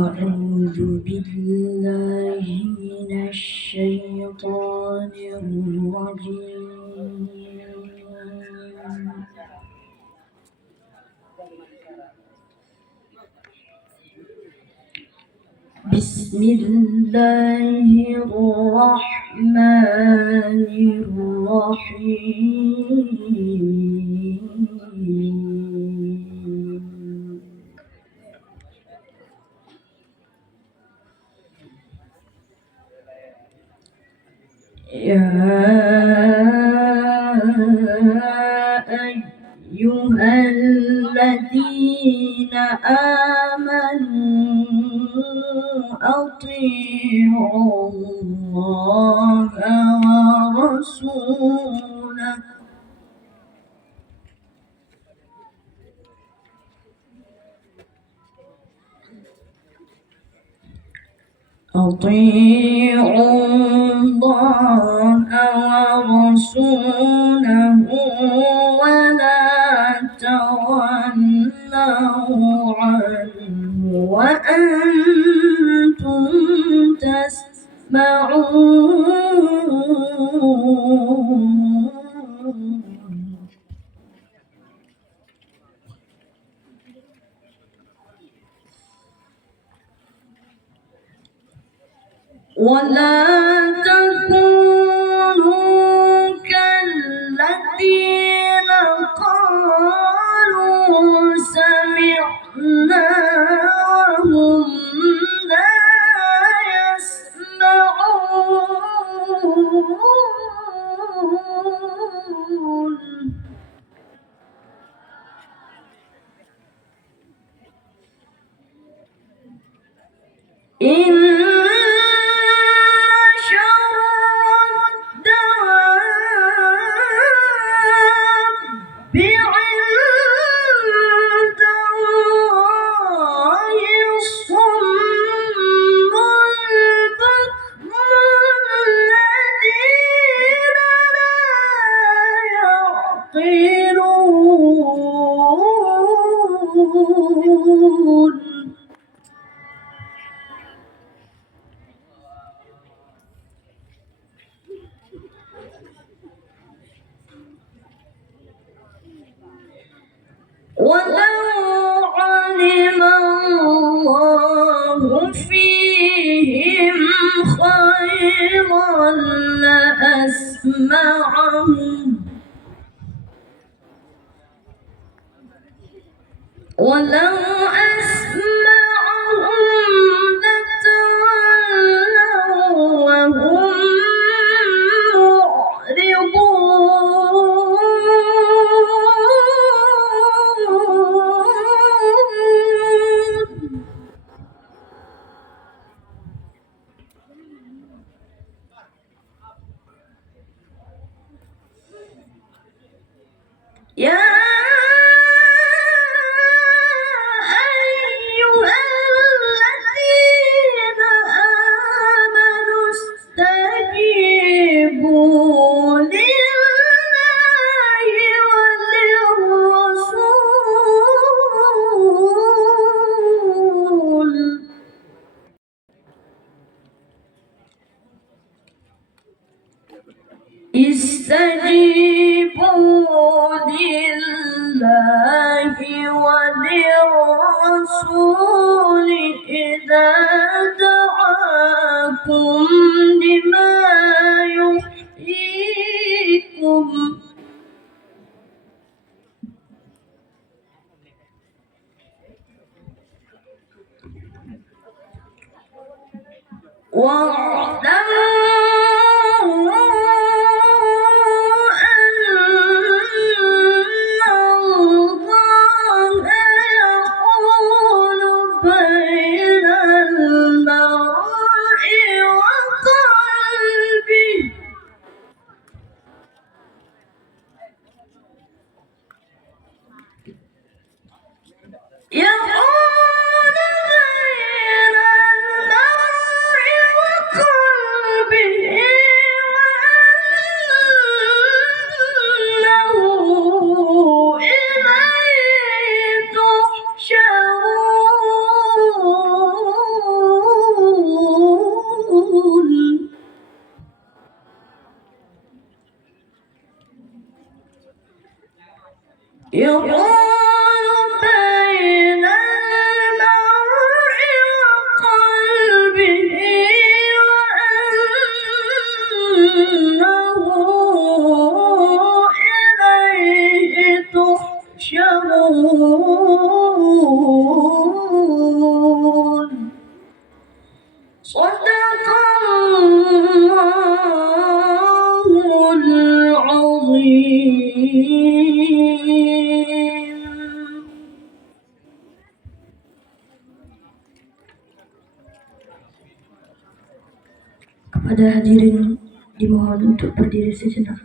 أعوذ بالله من الشيطان الرجيم. بسم الله الرحمن الرحيم. يا أيها الذين آمنوا أطيعوا الله ورسوله أطيعوا الله ورسوله ولا تولوا عنه وأنتم تسمعون. ولا تكونوا كالذين قالوا سمعنا وهم لا يسمعون. إن ولو علم الله فيهم خيرا لأسمعهم ولو أسمعهم لتولوا وهم يا أيها الذين آمنوا استجيبوا لله وللرسول استجيبوا لله وللرسول إذا دعاكم لما يحييكم واعلموا يقول بين المرء وقلبه وأنه إليه تحشرون صدق الله العظيم. Kepada hadirin dimohon untuk berdiri sejenak.